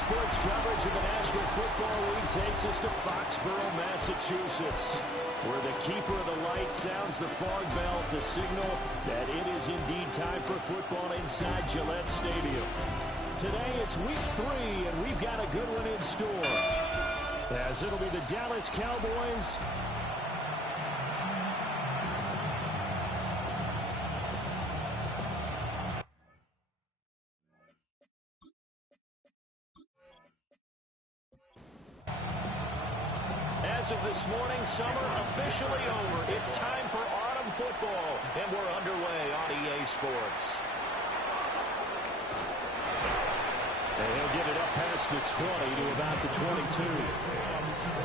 Sports coverage of the National Football League takes us to Foxborough, Massachusetts, where the keeper of the light sounds the fog bell to signal that it is indeed time for football inside Gillette Stadium. Today it's week 3, and we've got a good one in store, as it'll be the Dallas Cowboys As of this morning, summer officially over. It's time for autumn football, and we're underway on EA Sports. And he'll get it up past the 20 to about the 22.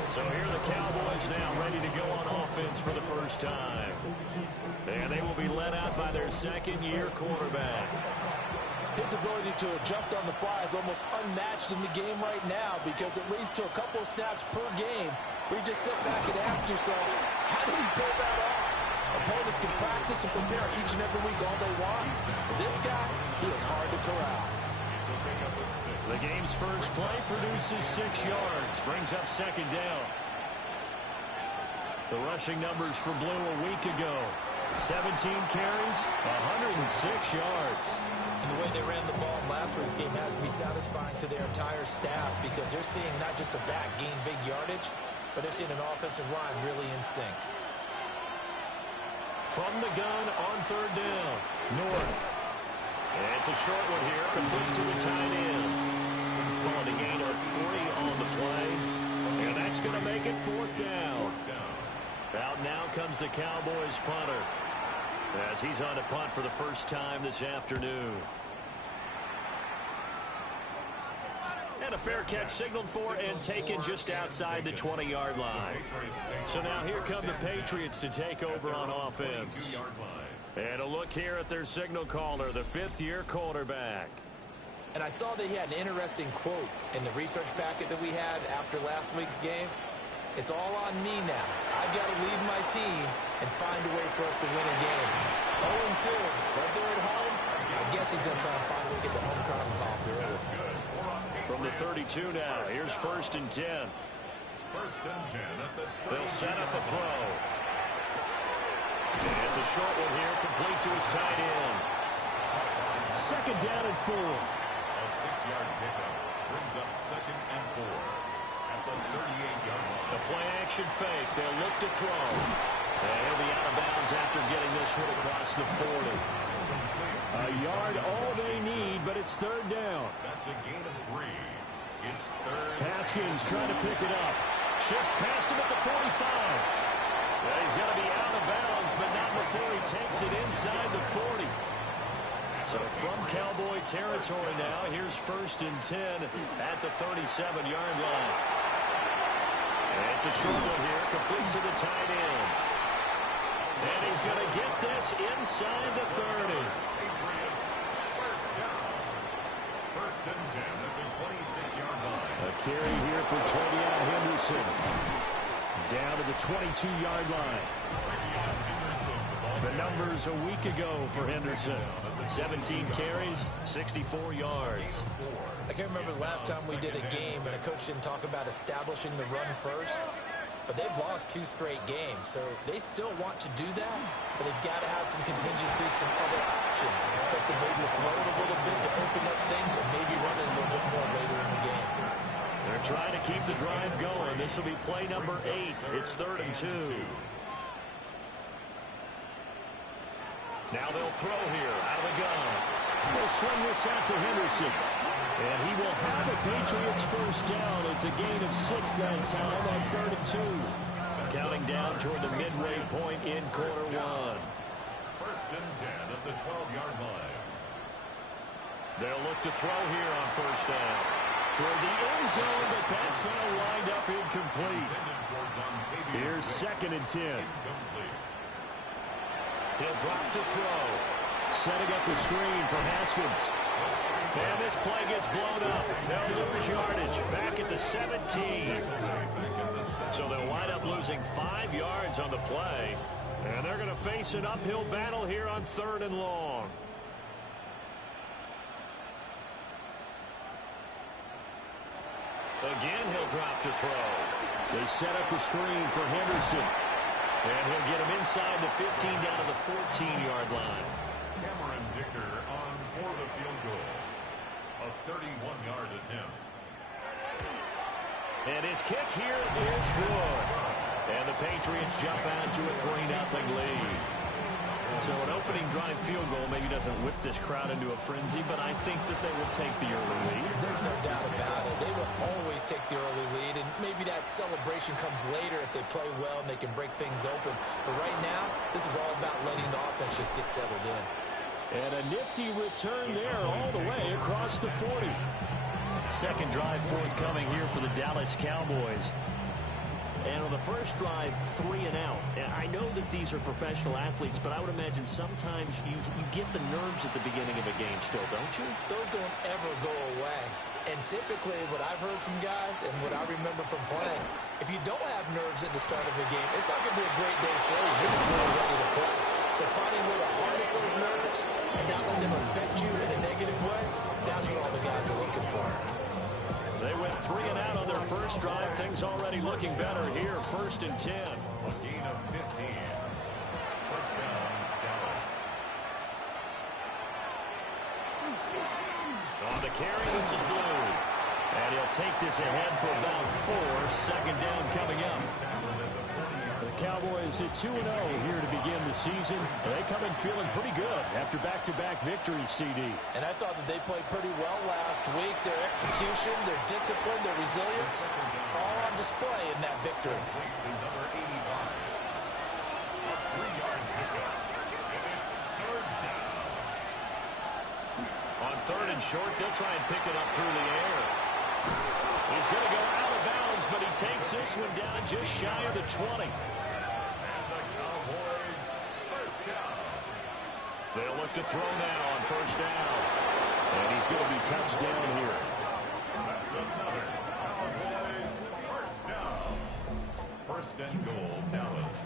So here are the Cowboys now ready to go on offense for the first time. And they will be led out by their second-year quarterback. His ability to adjust on the fly is almost unmatched in the game right now, because it leads to a couple of snaps per game where you just sit back and ask yourself, how did he pull that off? Opponents can practice and prepare each and every week all they want. But this guy, he is hard to corral. The game's first play produces 6 yards, brings up second down. The rushing numbers for Blue a week ago: 17 carries, 106 yards. And the way they ran the ball in last week's game has to be satisfying to their entire staff, because they're seeing not just a back gain big yardage, but they're seeing an offensive line really in sync. From the gun on third down, North. It's a short one here, complete to the tight end. Calling a gain of 3 on the play, and that's going to make it fourth down. Out now comes the Cowboys punter, as he's on to punt for the first time this afternoon. And a fair catch signaled for and taken just outside the 20-yard line. So now here come the Patriots to take over on offense. And a look here at their signal caller, the fifth-year quarterback. And I saw that he had an interesting quote in the research packet that we had after last week's game. It's all on me now. I've got to lead my team and find a way for us to win a game. 0-2, but they're at home. I guess he's going to try and find a way to get the home crowd involved early. From the 32 now, here's 1st and 10. They'll set up a throw. And it's a short one here, complete to his tight end. Second down and 4. A 6-yard pickup brings up 2nd and 4 at the 38-yard line. The play-action fake. They'll look to throw. And he'll be out of bounds after getting this one across the 40. A yard all they need, but it's third down. That's a gain of 3. It's third. Haskins trying to pick it up. Shifts past him at the 45. Well, he's going to be out of bounds, but not before he takes it inside the 40. So from Cowboy territory now, here's 1st and 10 at the 37-yard line. And it's a short one here, complete to the tight end. And he's going to get this inside the 30. Patriots, first down. 1st and 10 at the 26-yard line. A carry here for Travion Henderson. Down to the 22-yard line. The numbers a week ago for Henderson: 17 carries, 64 yards. I can't remember the last time we did a game and a coach didn't talk about establishing the run first. But they've lost 2 straight games, so they still want to do that, but they've got to have some contingencies, some other options. Expect them maybe to throw it a little bit to open up things and maybe run it a little bit more later in the game. They're trying to keep the drive going. This will be play number 8. It's 3rd and 2. Now they'll throw here out of the gun. They'll swing this out to Henderson. And he will have the Patriots first down. It's a gain of 6 that time on 3rd and 2. Counting down toward the midway point in quarter 1. 1st and 10 at the 12-yard line. They'll look to throw here on 1st down. Toward the end zone, but that's going to wind up incomplete. Here's 2nd and 10. He'll drop to throw. Setting up the screen for Haskins. And this play gets blown up. They'll lose yardage back at the 17. So they'll wind up losing 5 yards on the play. And they're going to face an uphill battle here on 3rd and long. Again, he'll drop to throw. They set up the screen for Henderson. And he'll get him inside the 15 down to the 14-yard line. Cameron Dicker on for the field goal. A 31-yard attempt. And his kick here is good. And the Patriots jump out to a 3-0 lead. So an opening drive field goal maybe doesn't whip this crowd into a frenzy, but I think that they will take the early lead. There's no doubt about it. They will always take the early lead, and maybe that celebration comes later if they play well and they can break things open. But right now, this is all about letting the offense just get settled in. And a nifty return there all the way across the 40. Second drive forthcoming here for the Dallas Cowboys. And on the first drive, 3 and out. And I know that these are professional athletes, but I would imagine sometimes you get the nerves at the beginning of a game still, don't you? Those don't ever go away. And typically what I've heard from guys and what I remember from playing, if you don't have nerves at the start of a game, it's not going to be a great day for you. You're not really ready to play. So finding a way to harness those nerves and not let them affect you in a negative way, that's what all the guys are looking for. They went 3 and out on their first drive. Things already looking better here. 1st and 10. A gain of 15. First down, Dallas. On the carry, this is Blue. And he'll take this ahead for about 4. Second down coming up. The Cowboys at 2-0 here to begin the season. They come in feeling pretty good after back-to-back victories, CD. And I thought that they played pretty well last week. Their execution, their discipline, their resilience, all on display in that victory. Number 85. A 3-yard pickup. And it's third down. On 3rd and short, they'll try and pick it up through the air. He's going to go out of bounds, but he takes this one down just shy of the 20. They'll look to throw now on 1st down. And he's going to be touched down here. That's another Cowboys 1st down. 1st and goal, Dallas.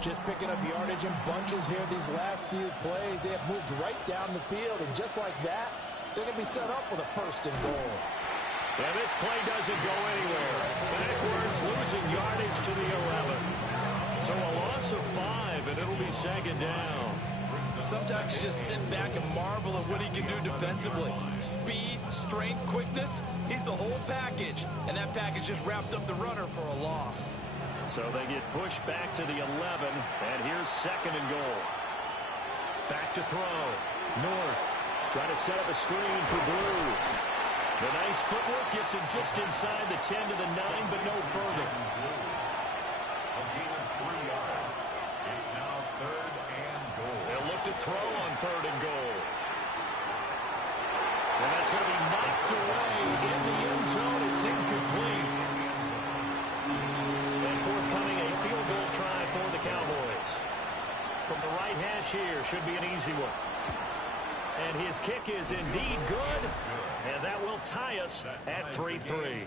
Just picking up yardage in bunches here these last few plays. They have moved right down the field, and just like that, they're going to be set up with a 1st and goal. And this play doesn't go anywhere. Backwards, losing yardage to the 11. So a loss of 5, and it'll be 2nd down. Sometimes you just sit back and marvel at what he can do defensively. Speed, strength, quickness, he's the whole package. And that package just wrapped up the runner for a loss. So they get pushed back to the 11, and here's 2nd and goal. Back to throw. North, trying to set up a screen for Blue. The nice footwork gets him just inside the 10 to the 9, but no further. A gain of 3 yards. It's now 3rd and goal. They'll look to throw on 3rd and goal. And that's going to be knocked away in the end zone. It's incomplete. And forthcoming, a field goal try for the Cowboys. From the right hash here, should be an easy one. And his kick is indeed good. And that will tie us at 3-3.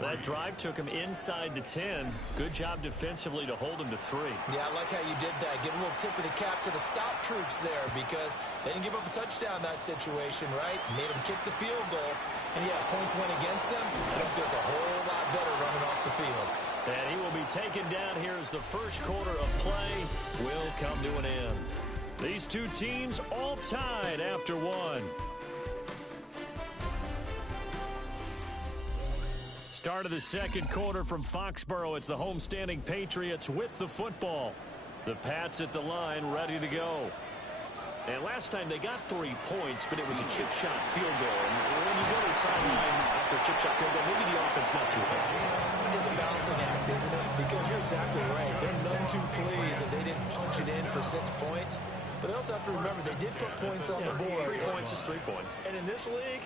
That drive took him inside the 10. Good job defensively to hold him to 3. Yeah, I like how you did that. Give a little tip of the cap to the stop troops there because they didn't give up a touchdown in that situation, right? Made them kick the field goal. And, yeah, points went against them. But it feels a whole lot better running off the field. And he will be taken down here as the first quarter of play will come to an end. These two teams all tied after 1. Start of the second quarter from Foxborough. It's the homestanding Patriots with the football. The Pats at the line ready to go. And last time they got 3 points, but it was a chip shot field goal. And when you go to the sideline after a chip shot field goal, maybe the offense not too far. It's a balancing act, isn't it? Because you're exactly right. They're none too pleased that they didn't punch it in for 6 points. But they also have to remember they did put points on the board. 3 points is 3 points. And in this league,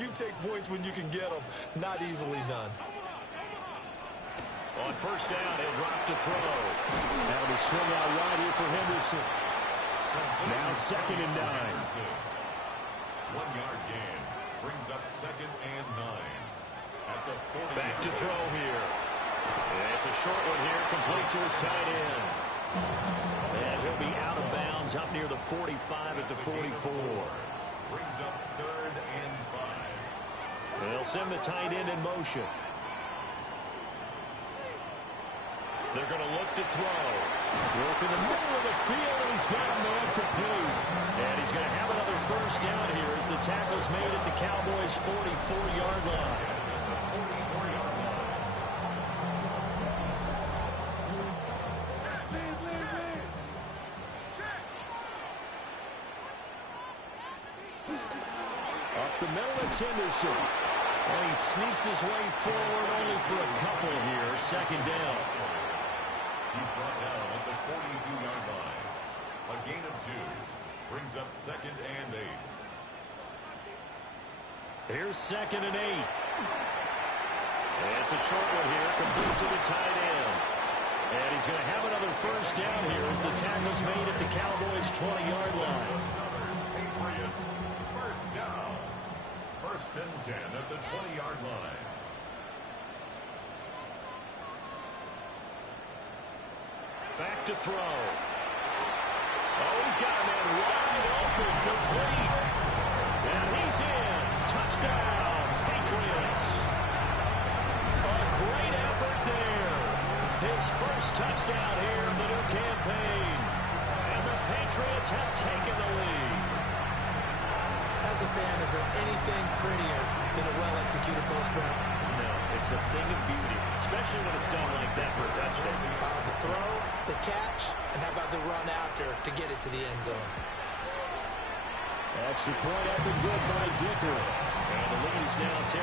you take points when you can get them. Not easily done. On first down, he'll drop to throw. That'll be swung out right here for Henderson. Now 2nd and 9. 1-yard gain brings up 2nd and 9. At the 40. Back to throw here. And it's a short one here, complete to his tight end. And he'll be out of bounds up near the 45 at the 44. Brings up 3rd and 5. They'll send the tight end in motion. They're going to look to throw. Work in the middle of the field, and he's got a man complete. And he's going to have another first down here as the tackle's made at the Cowboys' 44-yard line. Up the middle, it's Henderson. And he sneaks his way forward only for a couple here. Second down. He's brought down at the 42-yard line. A gain of 2. Brings up 2nd and 8. Here's 2nd and 8. It's a short one here, complete to the tight end. And he's going to have another first down here as the tackle's made at the Cowboys' 20-yard line. Patriots, first down. 1st and 10 at the 20-yard line. Back to throw. Oh, he's got a man wide open, complete. And he's in. Touchdown, Patriots. A great effort there. His first touchdown here of the new campaign. And the Patriots have taken the lead. As a fan, is there anything prettier than a well-executed post route? No, it's a thing of beauty, especially when it's done like that for a touchdown. The throw, the catch, and how about the run after to get it to the end zone? Extra point up and good by Dicker. And the lead is now 10-3.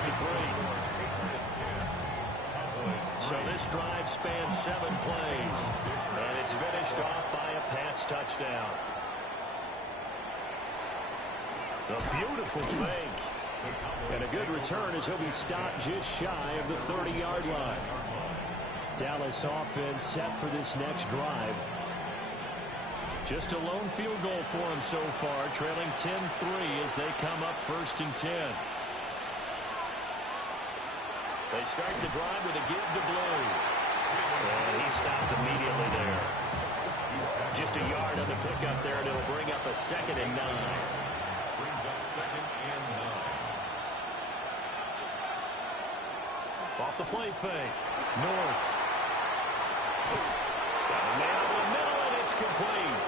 So this drive spans 7 plays. And it's finished off by a Pats touchdown. A beautiful fake. And a good return as he'll be stopped just shy of the 30-yard line. Dallas offense set for this next drive. Just a lone field goal for him so far, trailing 10-3 as they come up 1st and 10. They start the drive with a give to Blue. And he stopped immediately there. Just a yard on the pickup there, and it'll bring up a 2nd and 9. Brings up 2nd and 9. Off the play fake. North. Got a man over the middle, and it's complete.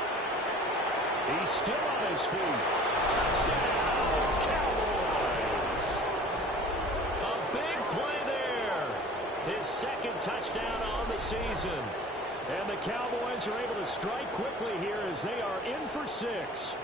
He's still on his feet. Touchdown, Cowboys. A big play there. His 2nd touchdown on the season. And the Cowboys are able to strike quickly here as they are in for 6.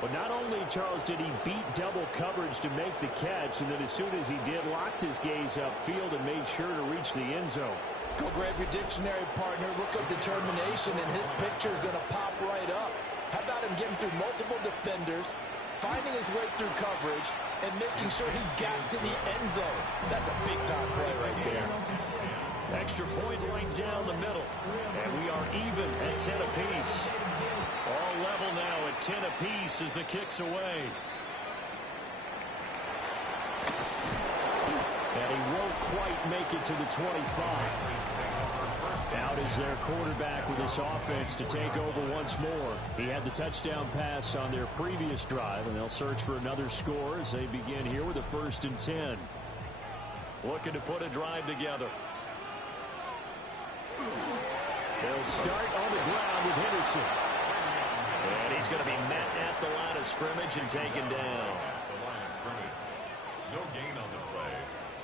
But not only, Charles, did he beat double coverage to make the catch, and then as soon as he did, locked his gaze upfield and made sure to reach the end zone. Go grab your dictionary, partner. Look up determination, and his picture is going to pop right up. How about him getting through multiple defenders, finding his way through coverage, and making sure he got to the end zone? That's a big-time play right there. Extra point right down the middle. And we are even at 10 apiece. All level now at 10 apiece as the kick's away. And he won't quite make it to the 25. Out is their quarterback with this offense to take over once more. He had the touchdown pass on their previous drive, and they'll search for another score as they begin here with a 1st and 10. Looking to put a drive together. They'll start on the ground with Henderson. And he's going to be met at the line of scrimmage and taken down. The line of scrimmage. No gain on the play.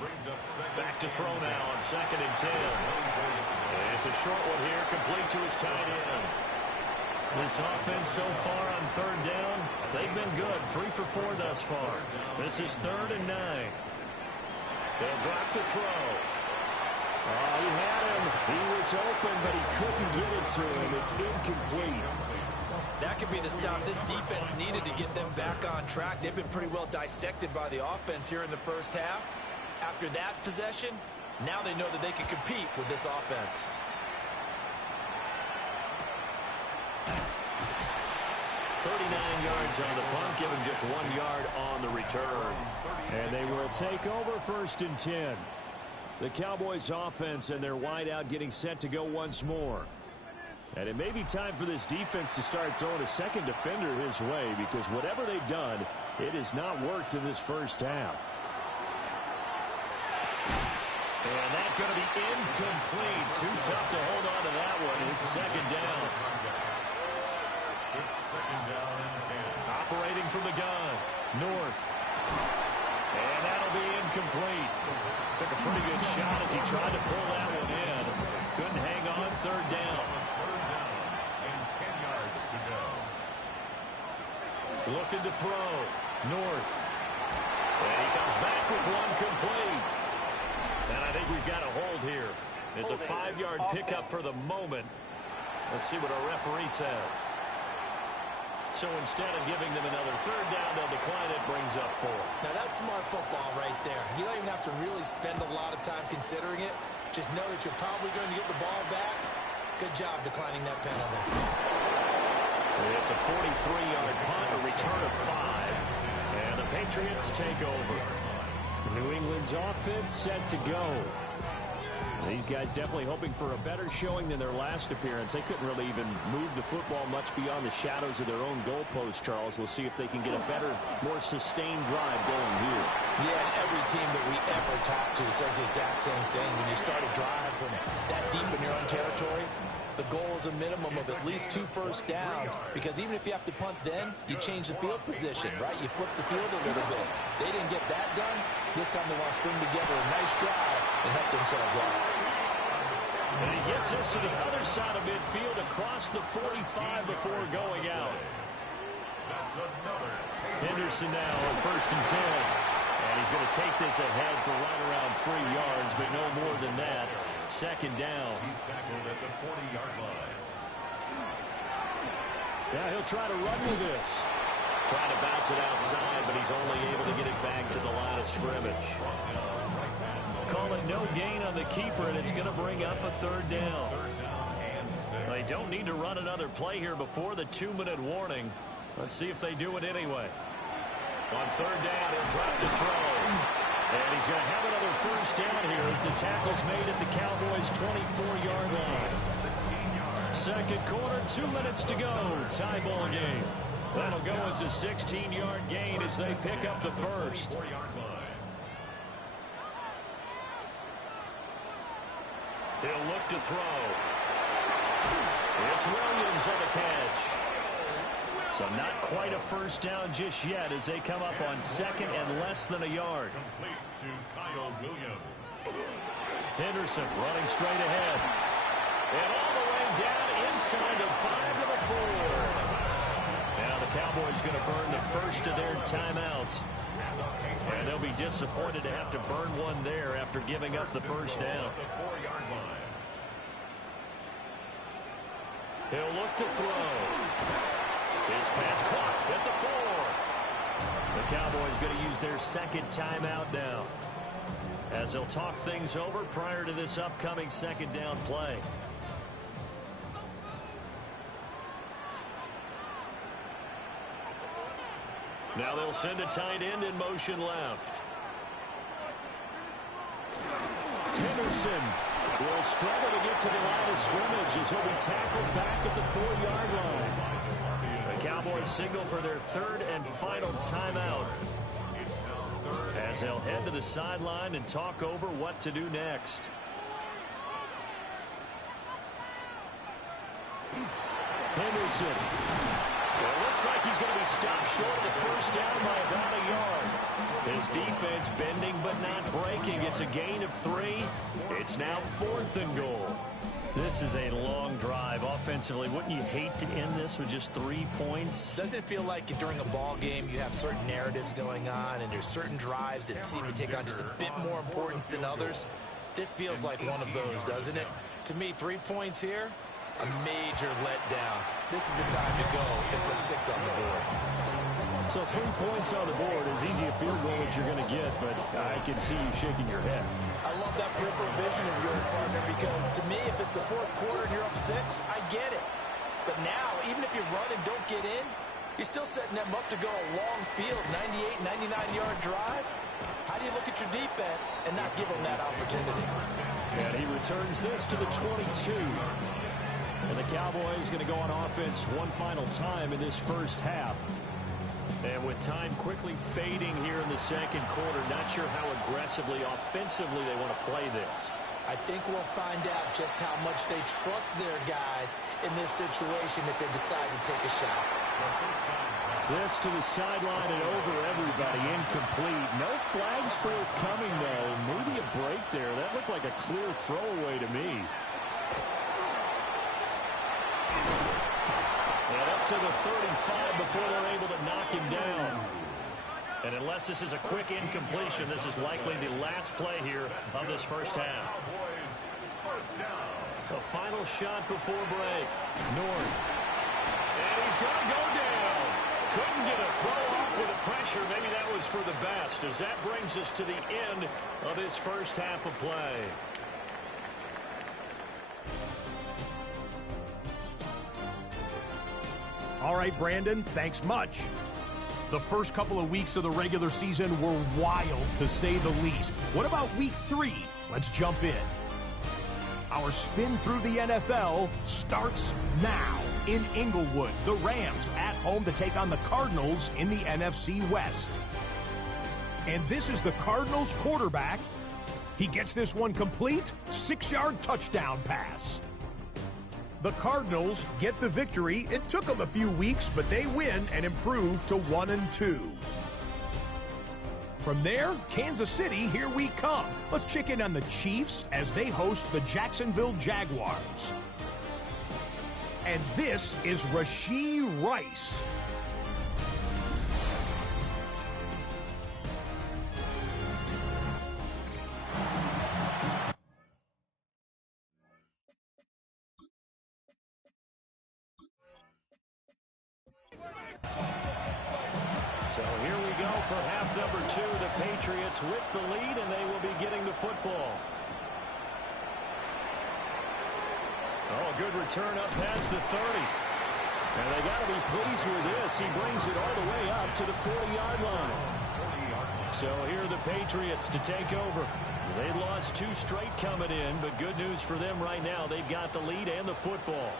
Brings up 2nd. Back to throw now on 2nd and 10. And it's a short one here, complete to his tight end. This offense so far on 3rd down, they've been good. 3 for 4 thus far. This is 3rd and 9. They'll drop to throw. Oh, he had him. He was open, but he couldn't get it to him. It's incomplete. That could be the stop this defense needed to get them back on track. They've been pretty well dissected by the offense here in the first half. After that possession, now they know that they can compete with this offense. Yards on the punt, give him just 1 yard on the return. And they will take over 1st and 10. The Cowboys offense and their wideout getting set to go once more. And it may be time for this defense to start throwing a second defender his way, because whatever they've done, It has not worked in this first half. And that's going to be incomplete. Too tough to hold on to that one. It's second down. It's second down and 10. Operating from the gun. North. And that'll be incomplete. Took a pretty good shot as he tried to pull that one in. Couldn't hang on. Third down. Third down and 10 yards to go. Looking to throw. North. And he comes back with one complete. And I think we've got a hold here. It's a 5-yard pickup for the moment. Let's see what our referee says. So instead of giving them another third down, they'll decline it. Brings up 4. Now, that's smart football right there. You don't even have to really spend a lot of time considering it. Just know that you're probably going to get the ball back. Good job declining that penalty. It's a 43-yard punt, a return of 5. And the Patriots take over. New England's offense set to go. These guys definitely hoping for a better showing than their last appearance. They couldn't really even move the football much beyond the shadows of their own goalpost, Charles. We'll see if they can get a better, more sustained drive going here. Yeah, and every team that we ever talk to says the exact same thing. When you start a drive from that deep in your own territory, the goal is a minimum of at least 2 first downs, because even if you have to punt then, you change the field position, right? You flip the field a little bit. They didn't get that done. This time they want to string together a nice drive and help themselves out. And he gets us to the other side of midfield across the 45 before going out. That's another. Henderson now on 1st and 10. And he's going to take this ahead for right around 3 yards, but no more than that. Second down. He's tackled at the 40-yard line. Yeah, he'll try to run with this. Trying to bounce it outside, but he's only able to get it back to the line of scrimmage. Call it no gain on the keeper, and it's going to bring up a 3rd down. They don't need to run another play here before the 2-minute warning. Let's see if they do it anyway. On 3rd down, he'll drop the throw. And he's going to have another first down here as the tackle's made at the Cowboys' 24-yard line. Second quarter, 2 minutes to go. Tie ball game. That'll go as a 16-yard gain as they pick up the first. He'll look to throw. It's Williams on the catch. So not quite a first down just yet as they come up on 2nd and less than a yard. Complete to Kyle Williams. Henderson running straight ahead. And all the way down inside the 5 to the 4. Now the Cowboys going to burn the first of their timeouts. And they'll be disappointed to have to burn one there after giving up the first down. He'll look to throw. His pass caught at the 4. The Cowboys going to use their second timeout now, as they'll talk things over prior to this upcoming second down play. Now they'll send a tight end in motion left. Henderson will struggle to get to the line of scrimmage as he'll be tackled back at the 4-yard line. The Cowboys signal for their 3rd and final timeout, as they'll head to the sideline and talk over what to do next. Henderson. It looks like he's going to be stopped short of the first down by about a yard. His defense bending but not breaking. It's a gain of 3. It's now 4th and goal. This is a long drive offensively. Wouldn't you hate to end this with just 3 points? Doesn't it feel like during a ball game you have certain narratives going on and there's certain drives that seem to take on just a bit more importance than others? This feels like one of those, doesn't it? To me, 3 points here, a major letdown. This is the time to go and put 6 on the board. So 3 points on the board is easy a field goal that you're going to get, but I can see you shaking your head. I love that peripheral vision of yours, partner, because to me, if it's the 4th quarter and you're up 6, I get it. But now, even if you run and don't get in, you're still setting them up to go a long field, 98, 99-yard drive. How do you look at your defense and not give them that opportunity? And he returns this to the 22. And the Cowboys going to go on offense one final time in this first half. And with time quickly fading here in the second quarter, not sure how aggressively, offensively they want to play this. I think we'll find out just how much they trust their guys in this situation if they decide to take a shot. This to the sideline and over everybody, incomplete. No flags forthcoming, though. Maybe a break there. That looked like a clear throwaway to me. And up to the 35 before they're able to knock him down. And unless this is a quick incompletion, this is likely the last play here of this first half. The final shot before break. North. And he's going to go down. Couldn't get a throw off with the pressure. Maybe that was for the best, as that brings us to the end of this first half of play. All right, Brandon, thanks much. The first couple of weeks of the regular season were wild, to say the least. What about week 3? Let's jump in. Our spin through the NFL starts now. In Inglewood, the Rams at home to take on the Cardinals in the NFC West. And this is the Cardinals quarterback. He gets this one complete, 6-yard touchdown pass. The Cardinals get the victory. It took them a few weeks, but they win and improve to 1-2. From there, Kansas City, here we come. Let's check in on the Chiefs as they host the Jacksonville Jaguars. And this is Rashee Rice. So here we go for half number 2. The Patriots with the lead, and they will be getting the football. Oh, good return up past the 30. And they got to be pleased with this. He brings it all the way up to the 40-yard line. So here are the Patriots to take over. They lost 2 straight coming in, but good news for them right now. They've got the lead and the football.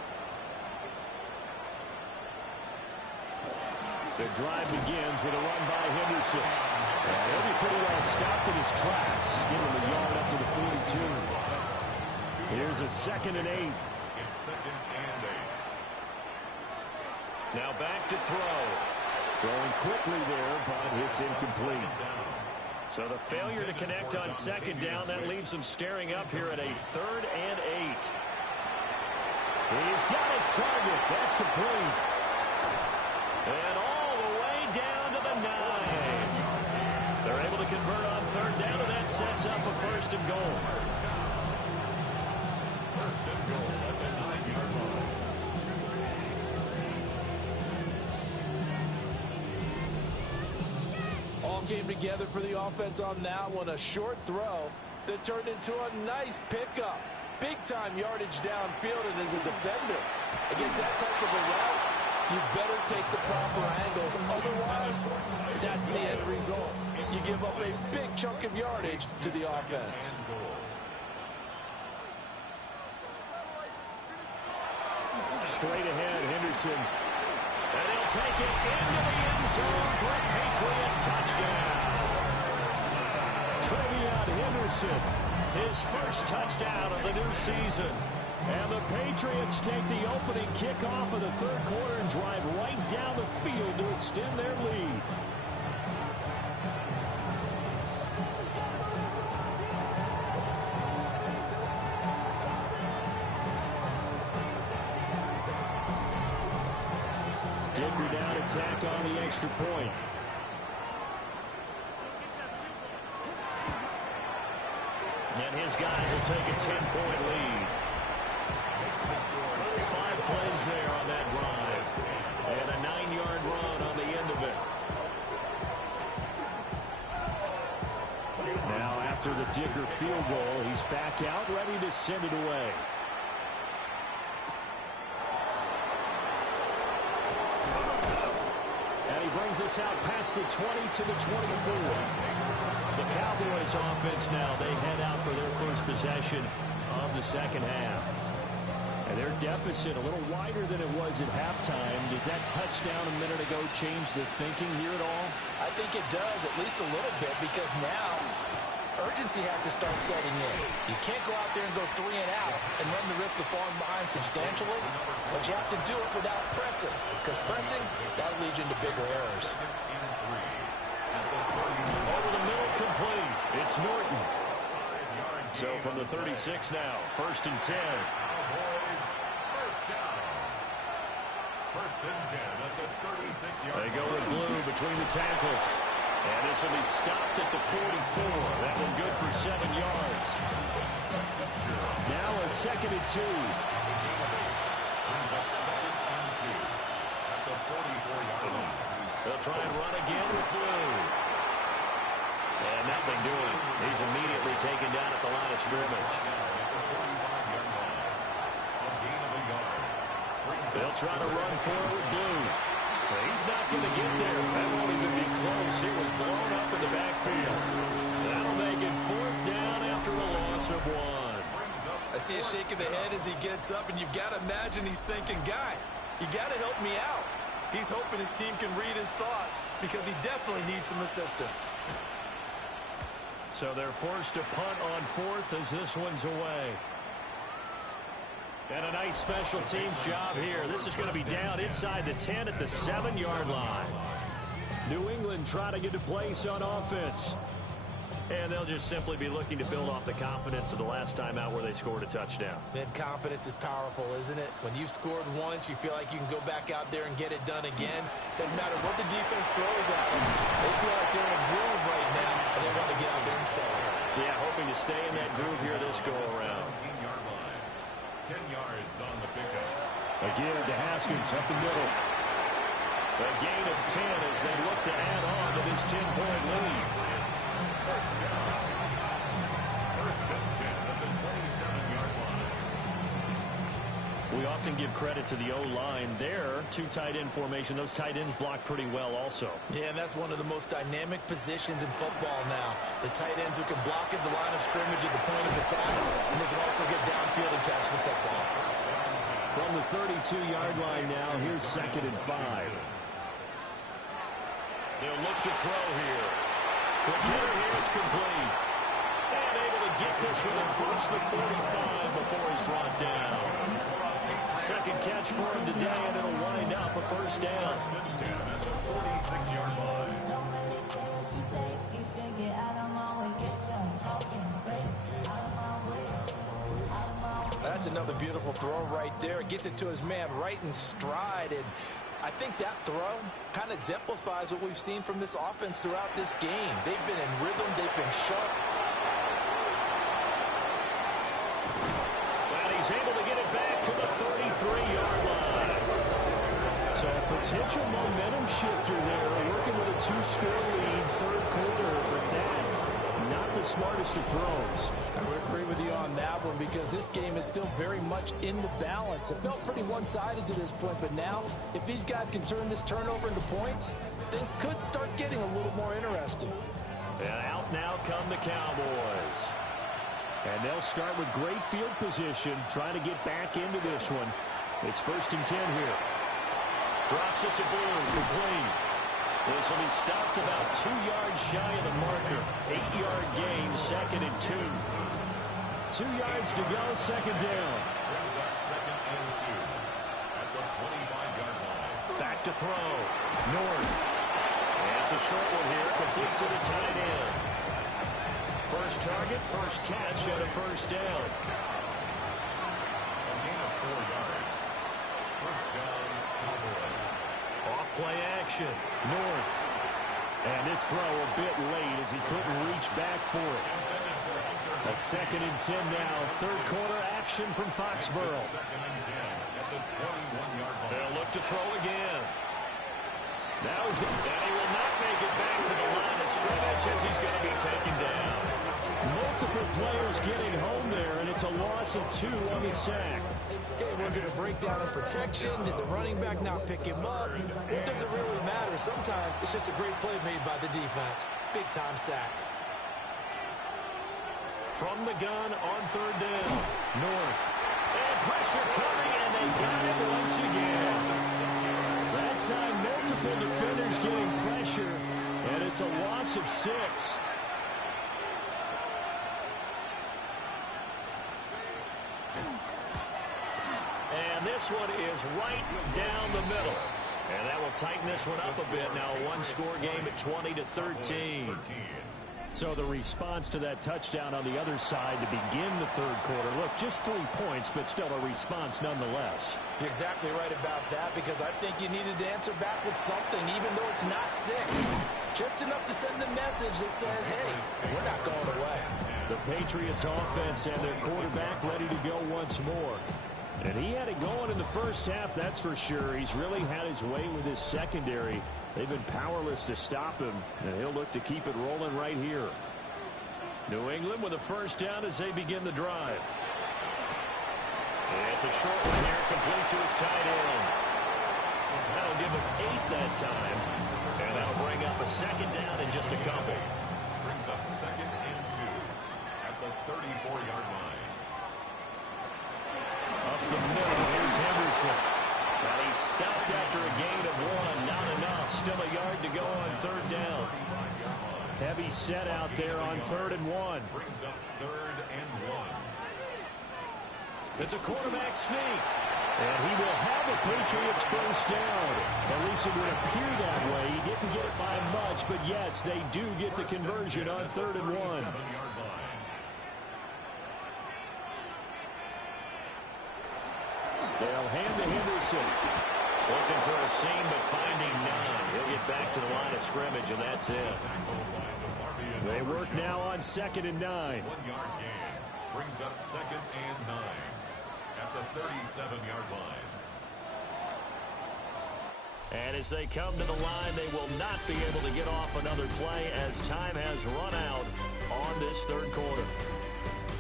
The drive begins with a run by Henderson. And he'll be pretty well stopped in his tracks. Give him a yard up to the 42. Here's a 2nd and 8. It's 2nd and 8. Now back to throw. Throwing quickly there, but it's incomplete. So the failure to connect on 2nd down, that leaves them staring up here at a 3rd and 8. He's got his target. That's complete. And all the way down to the 9. They're able to convert on 3rd down, and that sets up a 1st and goal. 1st and goal at the 9-yard line. All came together for the offense on that one. A short throw that turned into a nice pickup. Big-time yardage downfield, and as a defender, against that type of a route, you better take the proper angles. Otherwise, that's the end result. You give up a big chunk of yardage to the offense. Straight ahead, Henderson. And he'll take it into the end zone for a Patriot touchdown. Trevion Henderson, his first touchdown of the new season. And the Patriots take the opening kickoff of the 3rd quarter and drive right down the field to extend their lead. Dicker down to tack on the extra point. And his guys will take a 10-point lead. 5 plays there on that drive. And a 9-yard run on the end of it. Now after the Dicker field goal, he's back out, ready to send it away. And he brings us out past the 20 to the 24. The Cowboys offense now, they head out for their first possession of the second half. And their deficit a little wider than it was at halftime. Does that touchdown a minute ago change the thinking here at all? I think it does, at least a little bit, because now urgency has to start setting in. You can't go out there and go 3 and out and run the risk of falling behind substantially, but you have to do it without pressing, because pressing, that'll lead you into bigger errors. Over the middle, complete. It's Norton. So from the 36 now, 1st and 10. First and 10 at the 36-yard line. They go with blue between the tackles. And this will be stopped at the 44. That one good for 7 yards. Now a 2nd and 2. Brings up 2nd and 2 at the 44-yard line. They'll try and run again with blue. And nothing doing. He's immediately taken down at the line of scrimmage. They'll try to run forward with blue. But he's not going to get there. That won't even be close. It was blown up in the backfield. That'll make it 4th down after a loss of 1. I see a shake of the head as he gets up, and you've got to imagine he's thinking, guys, you got to help me out. He's hoping his team can read his thoughts because he definitely needs some assistance. So they're forced to punt on 4th as this one's away. And a nice special teams job here. This is going to be down inside the 10 at the 7-yard line. New England trying to get a place on offense. And they'll just simply be looking to build off the confidence of the last time out where they scored a touchdown. Man, confidence is powerful, isn't it? When you've scored once, you feel like you can go back out there and get it done again. Doesn't matter what the defense throws at them. They feel like they're in a groove right now, and they want to get out there and show it. Yeah, hoping to stay in that groove here this go-around. 10 yards on the pickup. Again to Haskins up the middle. A gain of 10 as they look to add on to this 10-point lead. First and 10 at the 27-yard line. We often give credit to the O-line there. 2 tight end formation. Those tight ends block pretty well also. Yeah, and that's one of the most dynamic positions in football now. The tight ends who can block at the line of scrimmage at the point of attack, and they can also get downfield and catch the football. From the 32-yard line now, here's 2nd and 5. They'll look to throw here. The hitter here is complete. And able to get this one across the 45 before he's brought down. 2nd catch for him today, and it'll wind up a 1st down. 46-yard line. That's another beautiful throw right there. Gets it to his man right in stride. And I think that throw kind of exemplifies what we've seen from this offense throughout this game. They've been in rhythm. They've been sharp. And he's able to get it back to the 33-yard line. So a potential momentum shifter there, working with a 2-score lead, 3rd quarter, but that, not the smartest of throws. I would agree with you on that one because this game is still very much in the balance. It felt pretty one-sided to this point, but now if these guys can turn this turnover into points, things could start getting a little more interesting. And out now come the Cowboys. And they'll start with great field position, trying to get back into this one. It's 1st and 10 here. Drops it to Blue, complete. This will be stopped about 2 yards shy of the marker. 8-yard gain, 2nd and 2. 2 yards to go, 2nd down. Brings up 2nd and 2 at the 25-yard line. Back to throw. North. And it's a short one here, complete to the tight end. First target, first catch, and a 1st down. A gain of 4 yards. 1st down, Cowboys. Off play action. North. And this throw a bit late as he couldn't reach back for it. A 2nd and 10 now. 3rd quarter action from Foxborough. 2nd and 10 at the 21-yard line. They'll look to throw again. Now he's going to, and he will not make it back to the line of scrimmage as he's going to be taken down. Multiple players getting home there, and it's a loss of 2 on the sack. Okay, was it a breakdown in protection? Did the running back not pick him up? What does it really matter? Sometimes it's just a great play made by the defense. Big-time sack. From the gun on 3rd down. North. And pressure coming, and they got it once again. That time, multiple defenders getting pressure, and it's a loss of 6. And this one is right down the middle. And that will tighten this one up a bit. Now a one-score game at 20-13. So the response to that touchdown on the other side to begin the third quarter. Look, just 3 points, but still a response nonetheless. You're exactly right about that, because I think you needed to answer back with something, even though it's not 6. Just enough to send the message that says, hey, we're not going away. The Patriots offense and their quarterback ready to go once more. And he had it going in the first half, that's for sure. He's really had his way with his secondary. They've been powerless to stop him, and he'll look to keep it rolling right here. New England with a first down as they begin the drive. And it's a short one here, complete to his tight end. That'll give him 8 that time. And that'll bring up a second down in just a couple. Brings up 2nd and 2 at the 34-yard line. Up the middle, here's Henderson. And he's stopped after a gain of 1. Not enough. Still a yard to go on third down. Heavy set out there on 3rd and 1. Brings up 3rd and 1. It's a quarterback sneak. And he will have a Patriots first down. At least it would appear that way. He didn't get it by much, but yes, they do get the conversion on 3rd and 1. They'll hand to Henderson. Looking for a seam, but finding none. He'll get back to the line of scrimmage, and that's it. They work now on 2nd and 9. 1-yard gain. Brings up 2nd and 9 at the 37-yard line. And as they come to the line, they will not be able to get off another play as time has run out on this third quarter.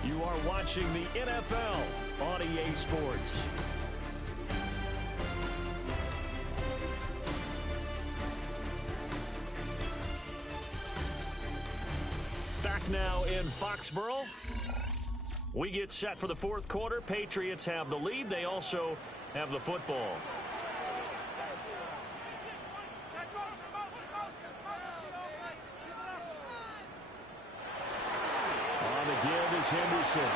You are watching the NFL on EA Sports. Back now in Foxborough. We get set for the fourth quarter. Patriots have the lead. They also have the football. On the give is Henderson.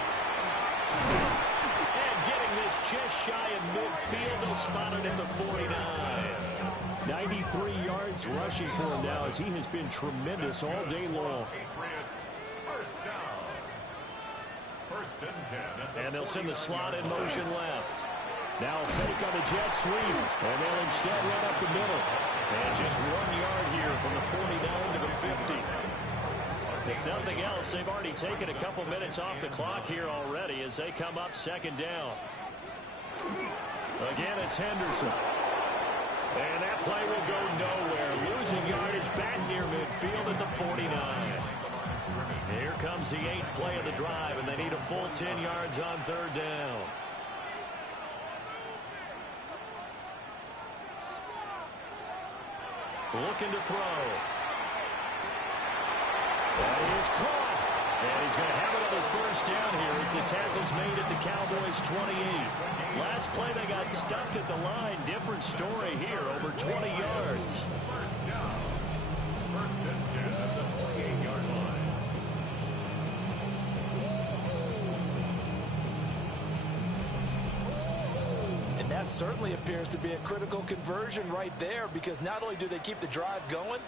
And getting this just shy of midfield. They'll spot it at the 49. 93 yards rushing for him now as he has been tremendous all day long. Patriots, first down. 1st and 10. And they'll send the slot in motion left. Now a fake on the jet sweep. And they'll instead run up the middle. And just 1 yard here from the 49 to the 50. If nothing else, they've already taken a couple minutes off the clock here already as they come up 2nd down. Again, it's Henderson. And that play will go nowhere. Losing yardage back near midfield at the 49. Here comes the 8th play of the drive, and they need a full 10 yards on 3rd down. Looking to throw. That is caught. And he's going to have another first down here as the tackle's made at the Cowboys' 28. Last play they got stuffed at the line. Different story here, over 20 yards. First down. 1st and 10 at the 28-yard line. And that certainly appears to be a critical conversion right there, because not only do they keep the drive going,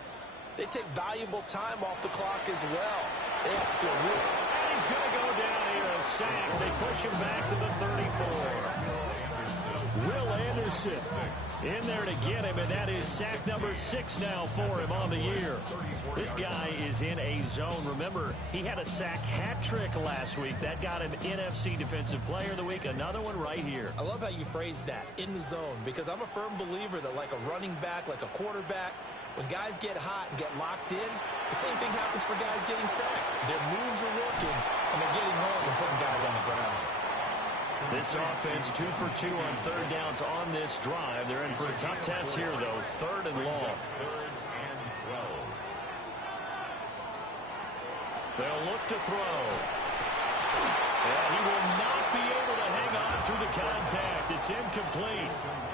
they take valuable time off the clock as well. They have to feel good. And he's going to go down here, a sack. They push him back to the 34. Will Anderson in there to get him, and that is sack number 6 now for him on the year. This guy is in a zone. Remember, he had a sack hat trick last week. That got him NFC Defensive Player of the Week. Another one right here. I love how you phrase that, in the zone, because I'm a firm believer that like a running back, like a quarterback, when guys get hot and get locked in, the same thing happens for guys getting sacks. Their moves are working, and they're getting home and putting guys on the ground. This offense 2 for 2 on 3rd downs on this drive. They're in for a tough test here, though. 3rd and long. 3rd and 12. They'll look to throw. And he will not be able to hang on through the contact. It's incomplete.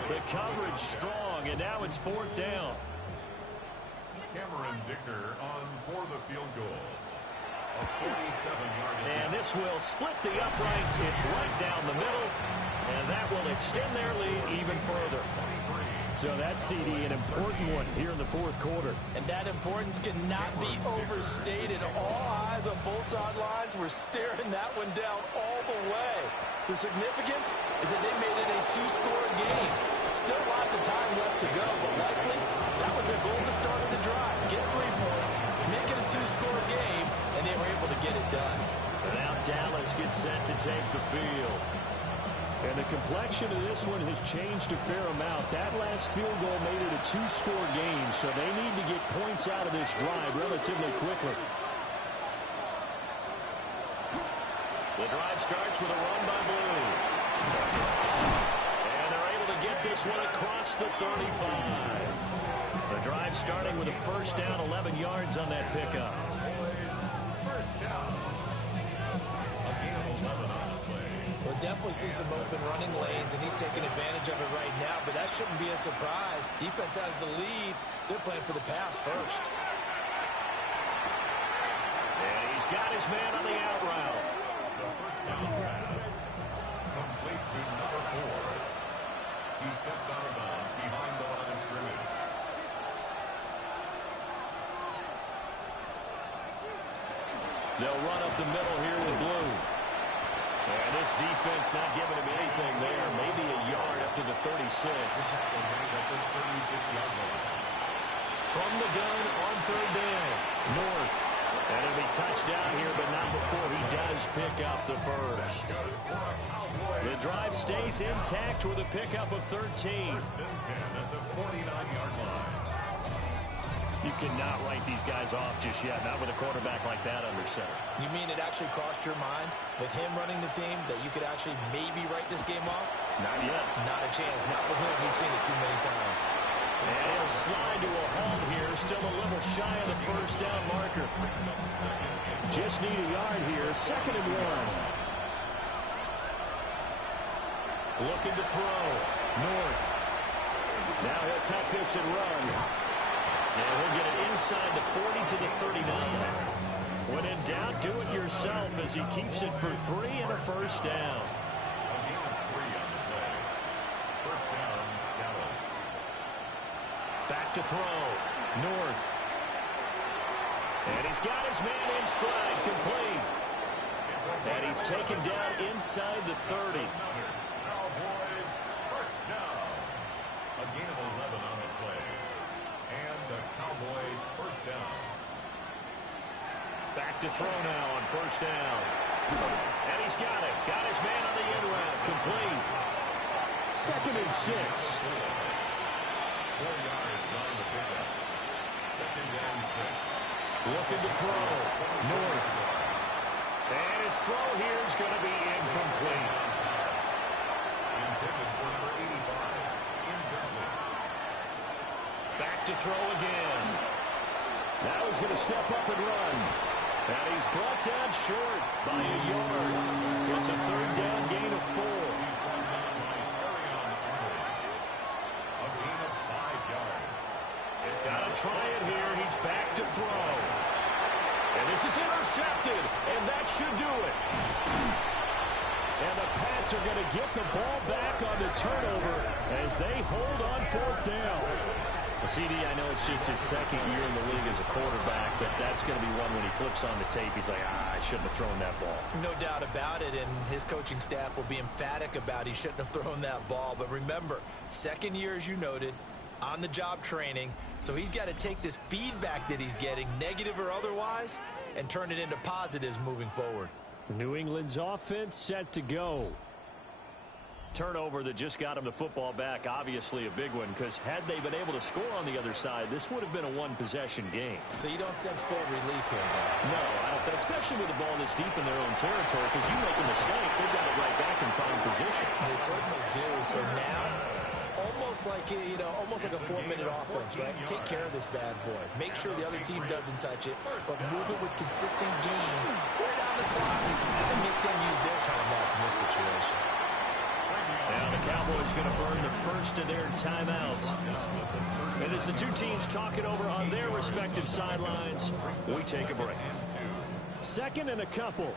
The coverage strong, and now it's fourth down. Cameron Dicker on for the field goal. A 47-yard attempt. And this will split the uprights. It's right down the middle, and that will extend their lead even further. So that CD, an important one here in the fourth quarter. And that importance cannot be overstated. All eyes on both sidelines were staring that one down all the way. The significance is that they made it a two-score game. Still lots of time left to go, but likely that was their goal at the start of the drive. Get 3 points, make it a two-score game, and they were able to get it done. And now Dallas gets set to take the field. And the complexion of this one has changed a fair amount. That last field goal made it a two-score game, so they need to get points out of this drive relatively quickly. The drive starts with a run by Blue. And they're able to get this one across the 35. The drive starting with a first down, 11 yards on that pickup. First down. A gain of 11 on the play. We'll definitely see some open running lanes, and he's taking advantage of it right now, but that shouldn't be a surprise. Defense has the lead. They're playing for the pass first. And he's got his man on the out route. The first down pass. Complete to number 4. He steps out of bounds behind the line of scrimmage. They'll run up the middle here with Blue. And this defense not giving him anything there. Maybe a yard up to the 36. From the gun on third down. North. And it'll be touchdown here, but not before he does pick up the first. The drive stays intact with a pickup of 13. First and 10 at the 49-yard line. You cannot write these guys off just yet, not with a quarterback like that under center. You mean it actually crossed your mind with him running the team that you could actually maybe write this game off? Not yet. Not a chance. Not with him. We've seen it too many times. And he'll slide to a halt here. Still a little shy of the first down marker. Just need a yard here. Second and 1. Looking to throw. North. Now he'll tuck this and run. And he'll get it inside the 40 to the 39. When in doubt, do it yourself as he keeps it for 3 and a first down. A gain of 3 on the play. First down, Dallas. Back to throw. North. And he's got his man in stride, complete. And he's taken down inside the 30. Cowboys, first down. A gain of 11 on the play. And the Cowboy first down. Back to throw now on first down. And he's got it. Got his man on the end route, complete. Second and 6. 4 yards on the pickup. Second and 6. Looking to throw. North. And his throw here is going to be incomplete. Intended for number 85. Incomplete. Back to throw again. Now he's going to step up and run. And he's brought down short by a yard. It's a third down gain of 4. He's brought down by Terrion Arnold. A gain of 5 yards. It's Got to try it here. He's back to throw. And this is intercepted. And that should do it. And the Pats are going to get the ball back on the turnover as they hold on fourth down. CD, I know it's just his second year in the league as a quarterback, but that's going to be one when he flips on the tape. He's like, I shouldn't have thrown that ball. No doubt about it, and his coaching staff will be emphatic about he shouldn't have thrown that ball. But remember, second year, as you noted, on-the-job training, so he's got to take this feedback that he's getting, negative or otherwise, and turn it into positives moving forward. New England's offense set to go. Turnover that just got him the football back, obviously a big one, because had they been able to score on the other side, this would have been a one-possession game. So you don't sense full relief here, though? No, I don't, especially with the ball this deep in their own territory, because you make a mistake, they've got it right back in prime position. They certainly do. So now, almost like a 4-minute offense, right? Take care of this bad boy. Make sure the other team doesn't touch it, but move it with consistent gains. Wear down the clock, and then make them use their timeouts in this situation. Now the Cowboys going to burn the first of their timeouts. And as the two teams talk it over on their respective sidelines, we take a break. Second and a couple.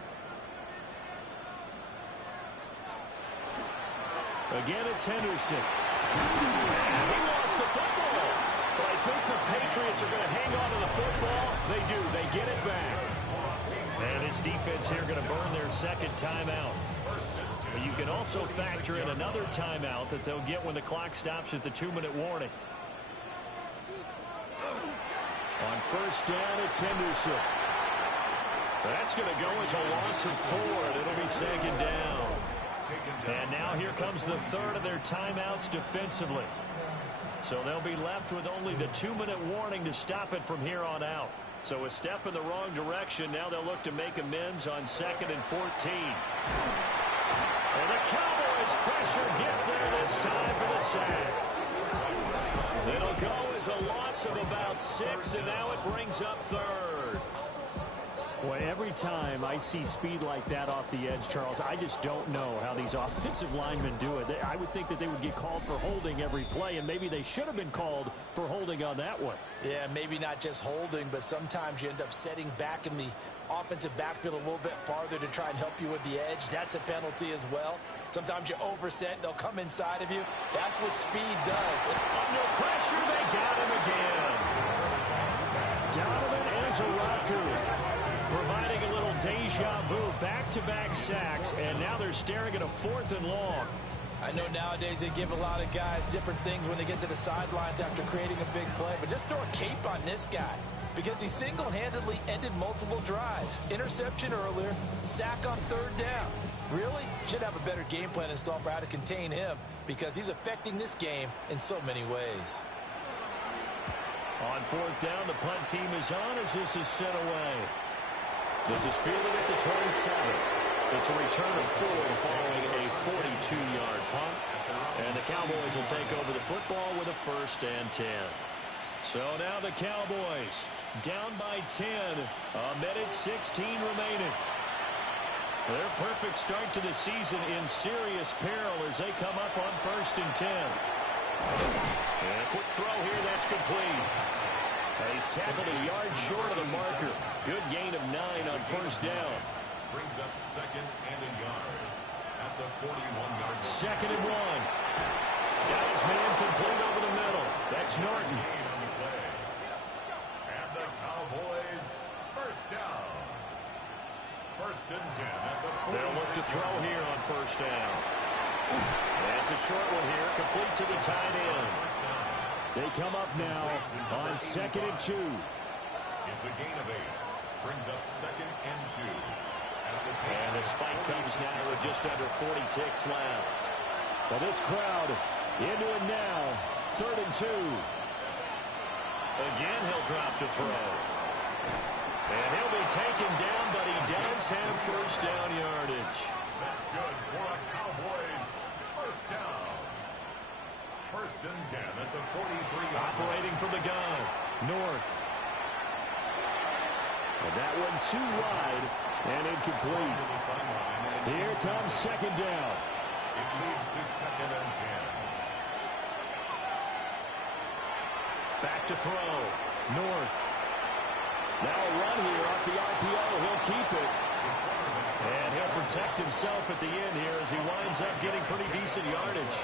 Again, it's Henderson. And he lost the football. But I think the Patriots are going to hang on to the football. They do. They get it back. And his defense here going to burn their second timeout. But you can also factor in another timeout that they'll get when the clock stops at the 2-minute warning. On first down, it's Henderson. That's going to go as a loss of 4. It'll be second down. And now here comes the third of their timeouts defensively. So they'll be left with only the 2-minute warning to stop it from here on out. So a step in the wrong direction. Now they'll look to make amends on 2nd and 14. And the Cowboys' pressure gets there this time for the sack. It'll go as a loss of about 6, and now it brings up third. Boy, every time I see speed like that off the edge, Charles, I just don't know how these offensive linemen do it. I would think that they would get called for holding every play, and maybe they should have been called for holding on that one. Yeah, maybe not just holding, but sometimes you end up setting back in the offensive backfield a little bit farther to try and help you with the edge. That's a penalty as well. Sometimes you overset, they'll come inside of you. That's what speed does. Under pressure, they got him again. Donovan Ezeraku providing a little deja vu, back-to-back sacks, and now they're staring at a 4th and long. I know nowadays they give a lot of guys different things when they get to the sidelines after creating a big play, but just throw a cape on this guy because he single-handedly ended multiple drives. Interception earlier, sack on 3rd down. Really? Should have a better game plan installed for how to contain him because he's affecting this game in so many ways. On 4th down, the punt team is on as this is sent away. This is fielded at the 27. It's a return of 4 following a 42-yard punt. And the Cowboys will take over the football with a 1st and 10. So now the Cowboys down by 10. A minute 16 remaining. Their perfect start to the season in serious peril as they come up on 1st and 10. And a quick throw here, that's complete. He's tackled a yard short of the marker. Good gain of 9 on 1st down. Brings up 2nd and a yard at the 41-yard line. 2nd and 1. Got his man complete over the middle. That's Norton. On the play. And the Cowboys 1st down. 1st and 10 at the 46. They'll look to throw here on 1st down. That's a short one here, complete to the tight end. They come up now on 2nd and 2. It's a gain of 8. Brings up 2nd and 2. And the spike comes now with just under 40 ticks left. Well, this crowd into it now. 3rd and 2. Again, he'll drop to throw. And he'll be taken down, but he does have 1st down yardage. That's good for a Cowboys 1st down. 1st and 10 at the 43. Operating from the gun. North. And that one too wide and incomplete. Here comes 2nd down. It leads to 2nd and 10. Back to throw. North. Now a run here off the RPO. He'll keep it. And he'll protect himself at the end here as he winds up getting pretty decent yardage.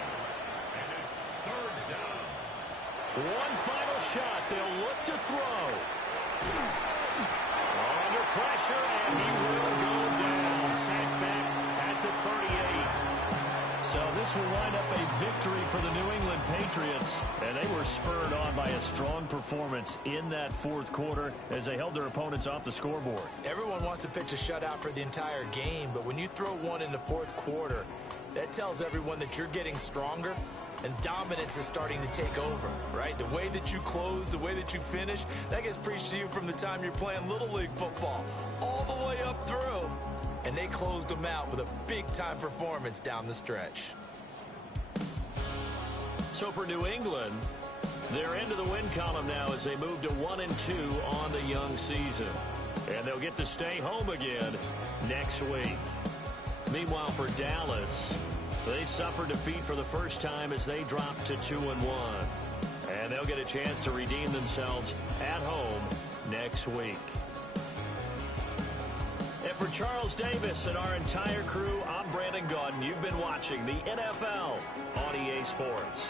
And it's 3rd down. One final shot. They'll look to throw. Under pressure, and he will go down. Sacked back at the 38. So this will wind up a victory for the New England Patriots. And they were spurred on by a strong performance in that 4th quarter as they held their opponents off the scoreboard. Everyone wants to pitch a shutout for the entire game, but when you throw one in the 4th quarter, that tells everyone that you're getting stronger and dominance is starting to take over, right? The way that you close, the way that you finish, that gets preached to you from the time you're playing Little League football all the way up through. And they closed them out with a big-time performance down the stretch. So for New England, they're into the win column now as they move to 1-2 on the young season. And they'll get to stay home again next week. Meanwhile, for Dallas, They suffered defeat for the first time as they dropped to 2-1. And they'll get a chance to redeem themselves at home next week. And for Charles Davis and our entire crew, I'm Brandon Gaudin. You've been watching the NFL on EA Sports.